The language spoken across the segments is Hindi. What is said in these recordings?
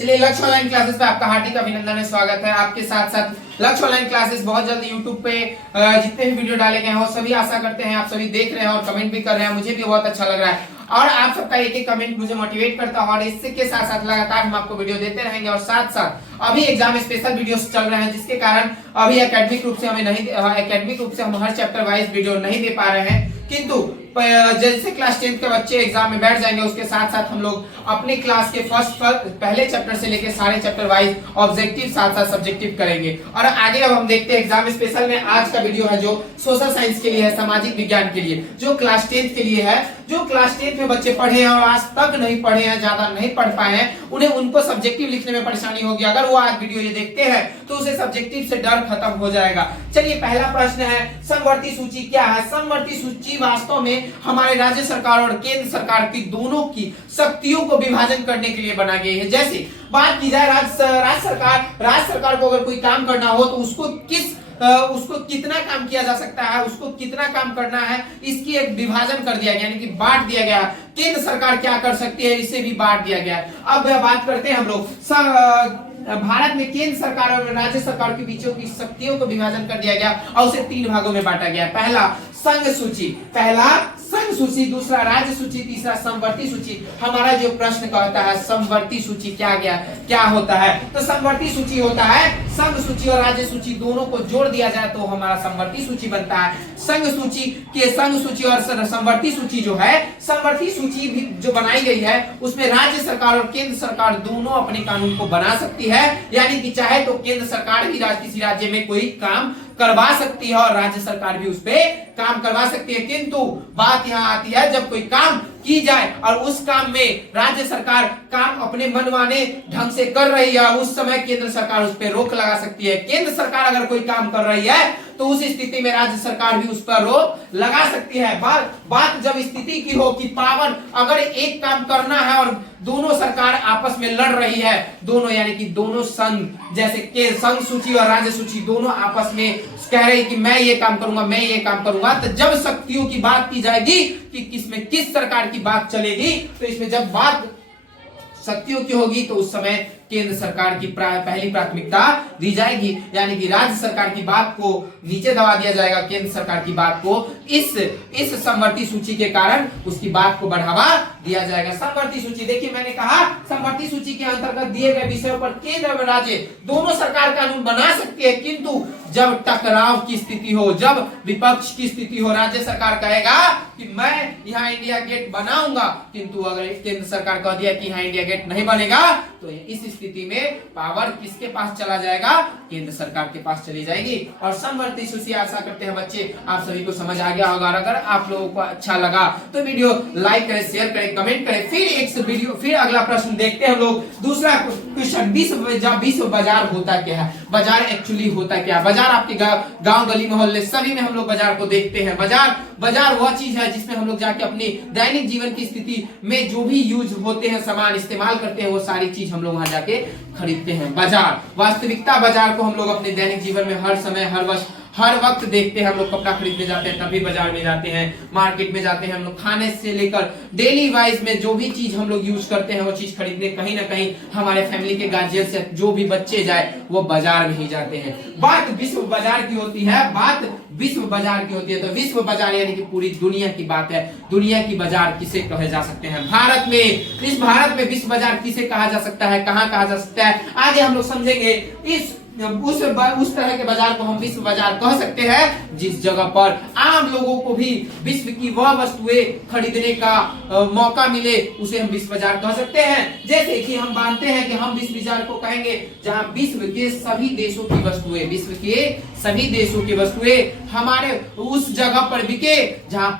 चलिए लक्ष्य ऑनलाइन क्लासेस पे आपका हार्दिक अभिनंदन है, स्वागत है। आपके साथ साथ लक्ष्य ऑनलाइन क्लासेस बहुत जल्द यूट्यूब पे जितने भी वीडियो डाले गए हैं वो सभी आशा करते हैं आप सभी देख रहे हैं और कमेंट भी कर रहे हैं। मुझे भी बहुत अच्छा लग रहा है और आप सबका एक एक कमेंट मुझे मोटिवेट करता है और इससे के साथ साथ लगातार हम आपको वीडियो देते रहेंगे। और साथ साथ अभी एग्जाम स्पेशल वीडियोस चल रहे हैं जिसके कारण अभी एकेडमिक रूप से हम हर चैप्टर वाइज वीडियो नहीं दे पा रहे हैं, किंतु जैसे क्लास 10 के बच्चे एग्जाम में बैठ जाएंगे उसके साथ साथ हम लोग अपने क्लास के पहले चैप्टर से लेके सारे चैप्टर वाइज ऑब्जेक्टिव साथ साथ सब्जेक्टिव करेंगे। और आगे अब हम देखते हैं एग्जाम स्पेशल में आज का वीडियो है जो सोशल साइंस के लिए है, सामाजिक विज्ञान के लिए, जो क्लास 10 के लिए है। जो क्लास 10 में बच्चे पढ़े हैं और आज तक नहीं पढ़े हैं, ज्यादा नहीं पढ़ पाए हैं, उनको सब्जेक्टिव लिखने में परेशानी होगी। अगर वो आज वीडियो ये देखते हैं तो उसे सब्जेक्टिव से डर खत्म हो जाएगा। चलिए पहला प्रश्न है, समवर्ती सूची क्या है? समवर्ती सूची वास्तव में हमारे राज्य सरकार और केंद्र सरकार की दोनों की शक्तियों को विभाजन करने के लिए बना गई है। जैसे बात की जाए राज्य सरकार को अगर कोई काम करना हो तो उसको कितना काम किया जा सकता है, उसको कितना काम करना है, इसकी एक विभाजन कर दिया गया, यानी कि बांट दिया गया। केंद्र सरकार क्या कर सकती है इसे भी बांट दिया गया। अब बात करते हैं हम लोग भारत में केंद्र सरकार और राज्य सरकार के बीचों की शक्तियों को विभाजन कर दिया गया और उसे 3 भागों में बांटा गया। पहला संघ सूची, दूसरा राज्य सूची, तीसरा समवर्ती सूची। हमारा जो प्रश्न कहता है समवर्ती सूची क्या होता है, तो समवर्ती सूची होता है संघ सूची और राज्य सूची दोनों को जोड़ दिया जाए तो हमारा समवर्ती सूची बनता है। संघ सूची और समवर्ती सूची जो है, समवर्ती सूची भी जो बनाई गई है उसमें राज्य सरकार और केंद्र सरकार दोनों अपने कानून को बना सकती है, यानी कि चाहे तो केंद्र सरकार भी किसी राज्य में कोई काम करवा सकती है और राज्य सरकार भी उस पे काम करवा सकती है। किंतु बात यहाँ आती है जब कोई काम की जाए और उस काम में राज्य सरकार काम अपने मनमाने ढंग से कर रही है, उस समय केंद्र सरकार उस पर रोक लगा सकती है। केंद्र सरकार अगर कोई काम कर रही है तो उस स्थिति में राज्य सरकार भी उस पर रोक लगा सकती है। बात जब स्थिति की हो कि पावर अगर एक काम करना है और दोनों सरकार आपस में लड़ रही है, दोनों यानी कि दोनों संघ, जैसे के संघ सूची और राज्य सूची दोनों आपस में कह रहे कि मैं ये काम करूंगा, मैं ये काम करूंगा, तो जब शक्तियों की बात की जाएगी कि किसमें किस सरकार की बात चलेगी, तो इसमें जब बात शक्तियों की होगी तो उस समय केंद्र सरकार की पहली प्राथमिकता दी जाएगी, यानी कि राज्य सरकार की बात को नीचे दबा दिया जाएगा, केंद्र सरकार की बात को इस समवर्ती सूची के कारण उसकी बात को बढ़ावा दिया जाएगा। समवर्ती सूची, देखिए मैंने कहा समवर्ती सूची के अंतर्गत दिए गए विषयों पर केंद्र और राज्य दोनों सरकार कानून बना सकती है, किंतु जब टकराव की स्थिति हो, जब विपक्ष की स्थिति हो, राज्य सरकार कहेगा कि मैं यहाँ इंडिया गेट बनाऊंगा, किंतु अगर केंद्र सरकार कह दिया कि यहाँ इंडिया गेट नहीं बनेगा तो इस स्थिति में पावर किसके पास चला जाएगा? केंद्र सरकार के पास चली जाएगी। और समवर्ती सूची आशा करते हैं बच्चे आप सभी को समझ आ गया होगा। अगर आप लोगों को अच्छा लगा तो वीडियो लाइक करें, शेयर करें, कमेंट करें। फिर अगला प्रश्न देखते हैं हम लोग। दूसरा क्वेश्चन, विश्व बाजार होता क्या है? बाजार एक्चुअली होता क्या है? बाजार आपके गांव गली मोहल्ले सभी में हम लोग बाजार को देखते हैं। बाजार वह चीज है जिसमें हम लोग जाके अपनी दैनिक जीवन की स्थिति में जो भी यूज होते हैं, सामान इस्तेमाल करते हैं, वो सारी चीज हम लोग वहां जाके खरीदते हैं। बाजार वास्तविकता, बाजार को हम लोग अपने दैनिक जीवन में हर समय हर वक्त देखते हैं। हम लोग कपड़ा खरीदने जाते हैं तभी बाजार में जाते हैं, मार्केट में जाते हैं हम लोग, खाने से लेकर डेली वाइज में जो भी चीज हम लोग यूज करते हैं वो चीज खरीदने कहीं ना कहीं हमारे फैमिली के गार्जियन से जो भी बच्चे जाए वो बाजार में ही जाते हैं। बात विश्व बाजार की होती है, तो विश्व बाजार यानी कि पूरी दुनिया की बात है। दुनिया की बाजार किसे कहे जा सकते हैं? भारत में विश्व बाजार किसे कहा जा सकता है, कहाँ कहा जा सकता है, आगे हम लोग समझेंगे। उस तरह के बाजार को हम विश्व बाजार कह सकते हैं जिस जगह पर आम लोगों को भी विश्व की वह वस्तुएं खरीदने का मौका मिले उसे हम विश्व बाजार कह सकते हैं। जैसे कि हम मानते हैं कि हम विश्व बाजार को कहेंगे जहां विश्व के सभी देशों की वस्तुएं हमारे उस जगह पर बिके जहां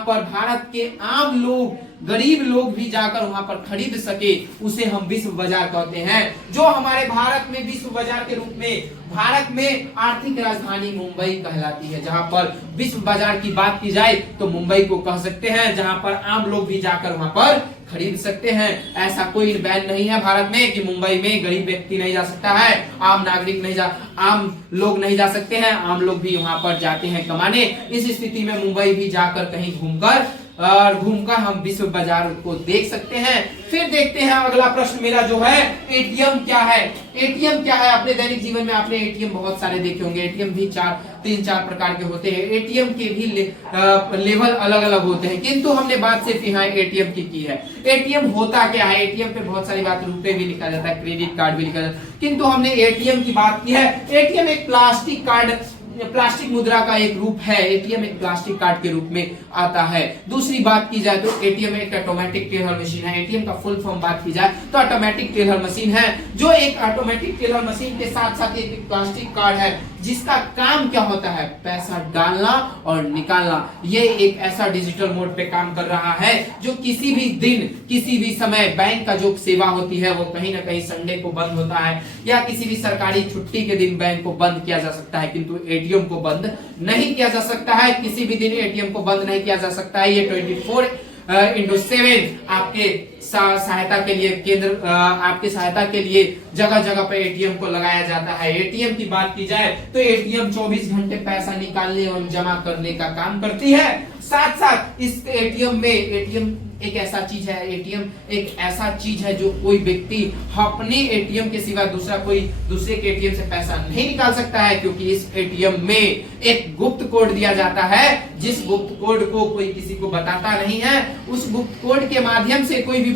पर भारत के आम लोग, गरीब लोग भी जाकर वहां पर खरीद सके, उसे हम विश्व बाजार कहते हैं। जो हमारे भारत में विश्व बाजार के रूप में भारत में आर्थिक राजधानी मुंबई कहलाती है। जहां पर विश्व बाजार की बात की जाए तो मुंबई को कह सकते हैं, जहां पर आम लोग भी जाकर वहां पर खरीद सकते हैं। ऐसा कोई बैन नहीं है भारत में कि मुंबई में गरीब व्यक्ति नहीं जा सकता है, आम लोग नहीं जा सकते हैं, आम लोग भी वहां पर जाते हैं कमाने। इस स्थिति में मुंबई भी जाकर कहीं घूमकर और घूमकर हम विश्व बाजार को देख सकते हैं। फिर देखते हैं अगला प्रश्न मेरा जो है, एटीएम क्या है। एटीएम क्या है? अपने दैनिक जीवन में आपने एटीएम बहुत सारे देखे होंगे। एटीएम भी तीन चार प्रकार के होते हैं। एटीएम के भी लेवल अलग अलग होते हैं, किंतु हमने बात सिर्फ यहाँ एटीएम की है। एटीएम होता क्या है? एटीएम पे बहुत सारी बात, रुपए भी लिखा जाता है, क्रेडिट कार्ड भी लिखा जाता है, किंतु हमने एटीएम की बात की है। एटीएम एक प्लास्टिक कार्ड, प्लास्टिक मुद्रा का एक रूप है। एटीएम एक प्लास्टिक कार्ड के रूप में आता है। दूसरी बात की जाए तो एटीएम एक ऑटोमेटिक टेलर मशीन है। एटीएम का फुल फॉर्म बात की जाए तो ऑटोमेटिक टेलर मशीन है, जो एक ऑटोमेटिक टेलर मशीन के साथ साथ एक प्लास्टिक कार्ड है जिसका काम क्या होता है? पैसा डालना और निकालना। ये एक ऐसा डिजिटल मोड पे काम कर रहा है जो किसी भी दिन किसी भी समय बैंक का जो सेवा होती है वो कहीं ना कहीं संडे को बंद होता है, या किसी भी सरकारी छुट्टी के दिन बैंक को बंद किया जा सकता है, किंतु एटीएम को बंद नहीं किया जा सकता है। किसी भी दिन एटीएम को बंद नहीं किया जा सकता है। ये 24/7 आपके सहायता के लिए केंद्र, आपके सहायता के लिए जगह जगह पे एटीएम को लगाया जाता है। एटीएम की बात की जाए तो एटीएम 24 घंटे पैसा निकालने और जमा करने का काम करती है। साथ साथ इस एटीएम में, एटीएम एक ऐसा चीज है, एटीएम एक ऐसा चीज है जो कोई व्यक्ति अपने एटीएम के सिवा दूसरे के एटीएम से पैसा नहीं निकाल सकता है, क्योंकि इस एटीएम में एक गुप्त कोड दिया जाता है, जिस गुप्त कोड को कोई किसी को बताता नहीं है। उस गुप्त कोड के माध्यम से कोई भी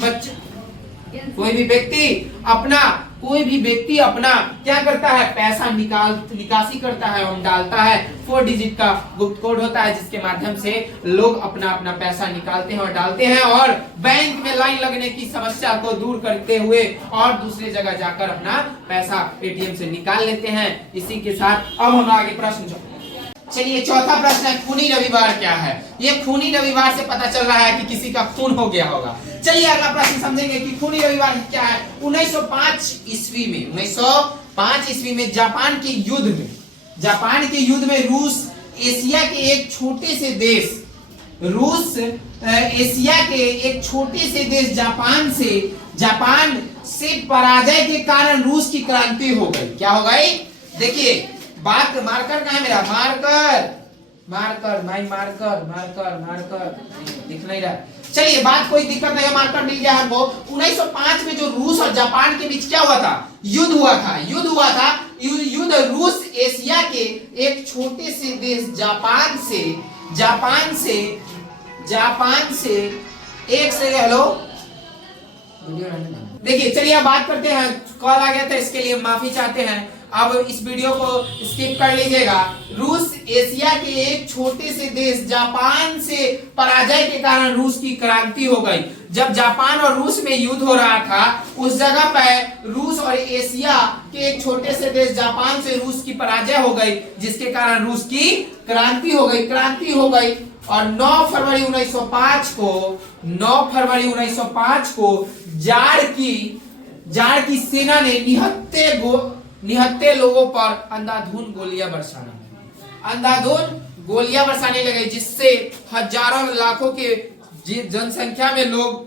व्यक्ति अपना क्या करता है? पैसा निकासी करता है और डालता है। 4 डिजिट का गुप्त कोड होता है जिसके माध्यम से लोग अपना पैसा निकालते हैं और डालते हैं, और बैंक में लाइन लगने की समस्या को दूर करते हुए और दूसरे जगह जाकर अपना पैसा एटीएम से निकाल लेते हैं। इसी के साथ अब हम आगे प्रश्न, चलिए चौथा प्रश्न है, खूनी रविवार क्या है? ये खूनी रविवार से पता चल रहा है कि किसी का खून हो गया होगा। चलिए अगला प्रश्न समझेंगे कि खूनी रविवार क्या है। 1905 ईस्वी में जापान के युद्ध में रूस एशिया के एक छोटे से देश जापान से पराजय के कारण रूस की क्रांति हो गई। क्या हो गई? देखिए बात, मार्कर कहाँ है मेरा? मार्कर दिख नहीं रहा। चलिए बात कोई दिक्कत नहीं है, मार्कर मिल गया हमको। 1905 में जो रूस और जापान के बीच क्या हुआ था? युद्ध हुआ था। युद्ध रूस एशिया के एक छोटे से देश जापान से एक से, हेलो देखिए, चलिए अब बात करते हैं। कॉल आ गया था, इसके लिए माफी चाहते हैं। अब इस वीडियो को स्किप कर लीजिएगा। रूस एशिया के एक छोटे से देश जापान से पराजय के कारण रूस की क्रांति हो गई। जब जापान और रूस में युद्ध हो रहा था, उस जगह पर रूस और एशिया के एक छोटे से देश जापान से रूस की पराजय हो गई, जिसके कारण रूस की क्रांति हो गई। और 9 फरवरी 1905 को जार की सेना ने निहत्थे लोगों पर अंधाधुन गोलियां बरसाने लगे, जिससे हजारों लाखों के जनसंख्या में लोग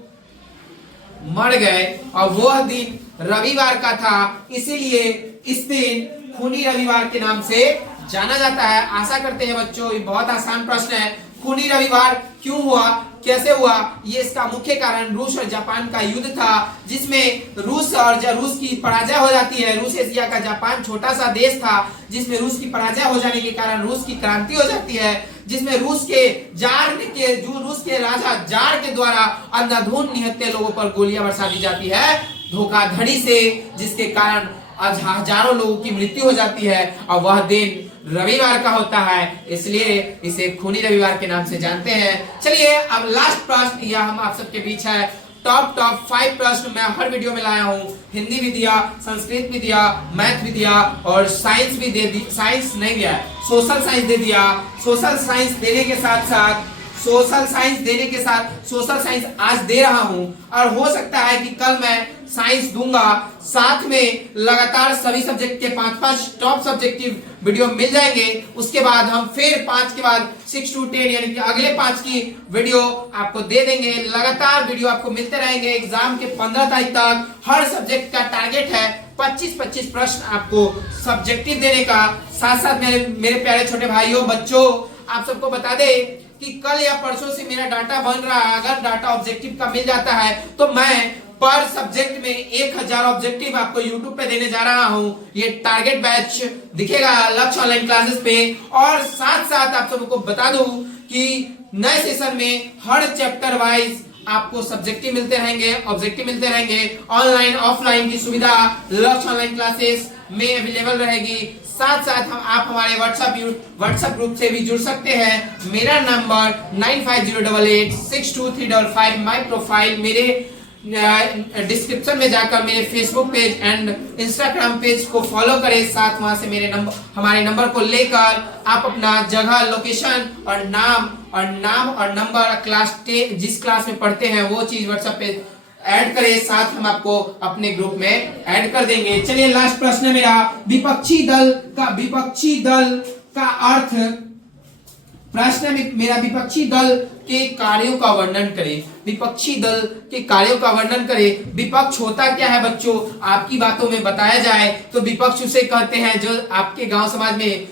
मर गए। और वह दिन रविवार का था, इसीलिए इस दिन खूनी रविवार के नाम से जाना जाता है। आशा करते हैं बच्चों, ये बहुत आसान प्रश्न है। खूनी रविवार क्यों हुआ, कैसे हुआ? ये इसका मुख्य कारण रूस और जापान का युद्ध था, जिसमें रूस की पराजय हो जाती है। रूस एशिया का जापान छोटा सा देश था, जिसमें रूस की पराजय हो जाने के कारण रूस की क्रांति हो जाती है, जिसमें रूस के राजा जार के द्वारा अंधाधुन निहत्थे लोगों पर गोलियां बरसा दी जाती है धोखाधड़ी से, जिसके कारण हजारों लोगों की मृत्यु हो जाती है। और वह दिन रविवार का होता है, इसलिए इसे खूनी रविवार के नाम से जानते हैं। चलिए अब लास्ट प्रश्न, यह हम आप सबके बीच है। टॉप 5 प्रश्न मैं हर वीडियो में लाया हूँ। हिंदी भी दिया, संस्कृत भी दिया, मैथ भी दिया और साइंस भी दे दी। साइंस नहीं दिया, सोशल साइंस दे दिया। सोशल साइंस देने के साथ सोशल साइंस आज दे रहा हूं, और हो सकता है कि कल मैं साइंस दूंगा। साथ में लगातार सभी सब्जेक्ट के 5 टॉप सब्जेक्टिव वीडियो मिल जाएंगे। उसके बाद हम फिर 5 के बाद 6 to 10 यानी कि अगले 5 की वीडियो आपको दे देंगे। लगातार वीडियो आपको मिलते रहेंगे। एग्जाम के 15 तारीख तक हर सब्जेक्ट का टारगेट है 25 प्रश्न आपको सब्जेक्टिव देने का। साथ साथ मेरे प्यारे छोटे भाइयों बच्चों, आप सबको बता दे कि कल या परसों से मेरा डाटा बन रहा है, अगर डाटा ऑब्जेक्टिव का मिल जाता है तो मैं पर सब्जेक्ट में 1000 ऑब्जेक्टिव आपको YouTube पे देने जा रहा हूं। ये टारगेट बैच दिखेगा लक्ष्य ऑनलाइन क्लासेस पे। और साथ साथ आप सबको बता दूं कि नए सेशन में हर चैप्टर वाइज आपको सब्जेक्टिव मिलते रहेंगे, ऑब्जेक्टिव मिलते रहेंगे। ऑनलाइन ऑफलाइन की सुविधा लक्ष्य ऑनलाइन क्लासेस में अवेलेबल रहेगी। साथ साथ आप हमारे व्हाट्सएप ग्रुप से भी जुड़ सकते हैं। मेरा नंबर 9508862355। माई प्रोफाइल मेरे डिस्क्रिप्शन में जाकर मेरे Facebook page and Instagram page को फॉलो करें। साथ वहां से हमारे नंबर को लेकर आप अपना जगह, लोकेशन और नाम और नंबर, क्लास जिस क्लास में पढ़ते हैं वो चीज व्हाट्सएप पे ऐड करें। साथ हम आपको अपने ग्रुप में ऐड कर देंगे। चलिए लास्ट प्रश्न है मेरा, विपक्षी दल का अर्थ। प्रश्न में मेरा, विपक्षी दल के कार्यों का वर्णन करें। विपक्षी दल के कार्यों का वर्णन करें। विपक्ष होता क्या है बच्चों, आपकी बातों में बताया जाए तो विपक्ष उसे कहते हैं जो आपके गांव समाज में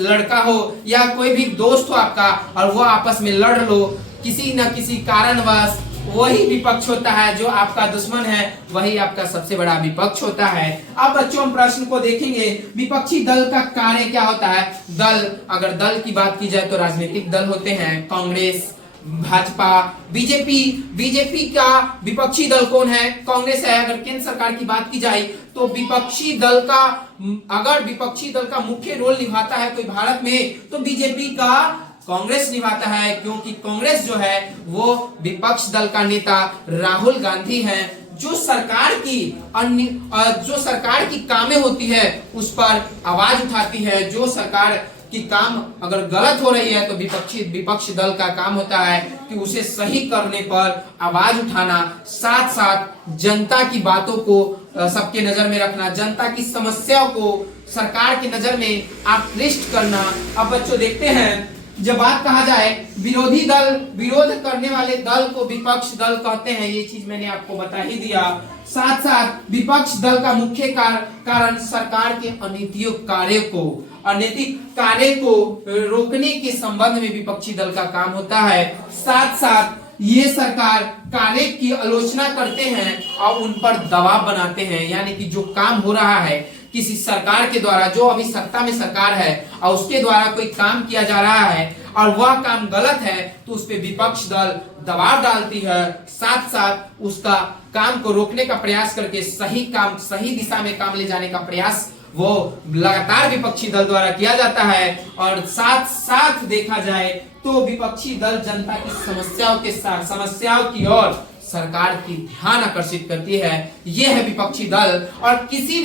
लड़का हो या कोई भी दोस्त हो आपका और वो आपस में लड़ लो किसी न किसी कारणवश, वही विपक्ष होता है। जो आपका दुश्मन है वही आपका सबसे बड़ा विपक्ष होता है। अब बच्चों हम प्रश्न को देखेंगे, विपक्षी दल का कार्य क्या होता है। दल, अगर दल की बात की जाए तो राजनीतिक दल होते हैं, कांग्रेस, भाजपा, बीजेपी का विपक्षी दल कौन है, कांग्रेस है। अगर केंद्र सरकार की बात की जाए तो विपक्षी दल का मुख्य रोल निभाता है कोई भारत में तो बीजेपी का कांग्रेस निभाता है, क्योंकि कांग्रेस जो है वो विपक्ष दल का नेता राहुल गांधी हैं, जो सरकार की कामें होती है उस पर आवाज उठाती है। जो सरकार की काम अगर गलत हो रही है तो विपक्ष दल का काम होता है कि उसे सही करने पर आवाज उठाना, साथ साथ जनता की बातों को सबके नजर में रखना, जनता की समस्याओं को सरकार की नजर में आकृष्ट करना। अब बच्चों देखते हैं, जब बात कहा जाए विरोध करने वाले दल को विपक्ष दल कहते हैं, ये चीज मैंने आपको बता ही दिया। साथ साथ विपक्ष दल का मुख्य कारण सरकार के अनैतिक कार्य को रोकने के संबंध में विपक्षी दल का काम होता है। साथ साथ ये सरकार कार्य की आलोचना करते हैं और उन पर दबाव बनाते हैं, यानी कि जो काम हो रहा है किसी सरकार के द्वारा, जो अभी सत्ता में सरकार है और उसके द्वारा कोई काम किया जा रहा है और वह काम गलत है तो उस पे विपक्ष दल दबाव डालती है। साथ साथ उसका काम को रोकने का प्रयास करके सही दिशा में काम ले जाने का प्रयास वो लगातार विपक्षी दल द्वारा किया जाता है। और साथ साथ देखा जाए तो विपक्षी दल जनता की समस्याओं की ओर सरकार की ध्यान आकर्षित करती है। यह है विपक्षी दल। और किसी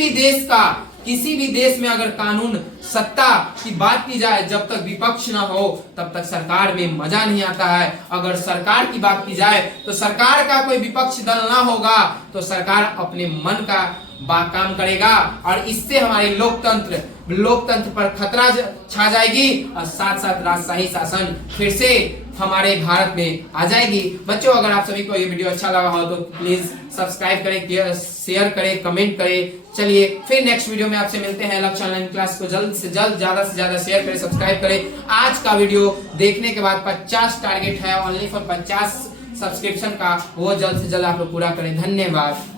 भी देश में अगर कानून सत्ता की बात की जाए, जब तक विपक्ष ना हो तब तक सरकार में मजा नहीं आता है। अगर सरकार की बात की जाए तो सरकार का कोई विपक्ष दल ना होगा तो सरकार अपने मन का काम करेगा और इससे हमारे लोकतंत्र पर खतरा छा जाएगी और साथ साथ राजशाही शासन फिर से हमारे भारत में आ जाएगी। बच्चों, अगर आप सभी को ये वीडियो अच्छा लगा हो तो प्लीज सब्सक्राइब करें, शेयर करें, कमेंट करें। चलिए फिर नेक्स्ट वीडियो में आपसे मिलते हैं। लक्ष्य ऑनलाइन क्लास को जल्द से जल्द ज्यादा से ज्यादा शेयर करें, सब्सक्राइब करें। आज का वीडियो देखने के बाद 50 टारगेट है ओनली फॉर 50 सब्सक्रिप्शन का, वो जल्द से जल्द आप लोग पूरा करें। धन्यवाद।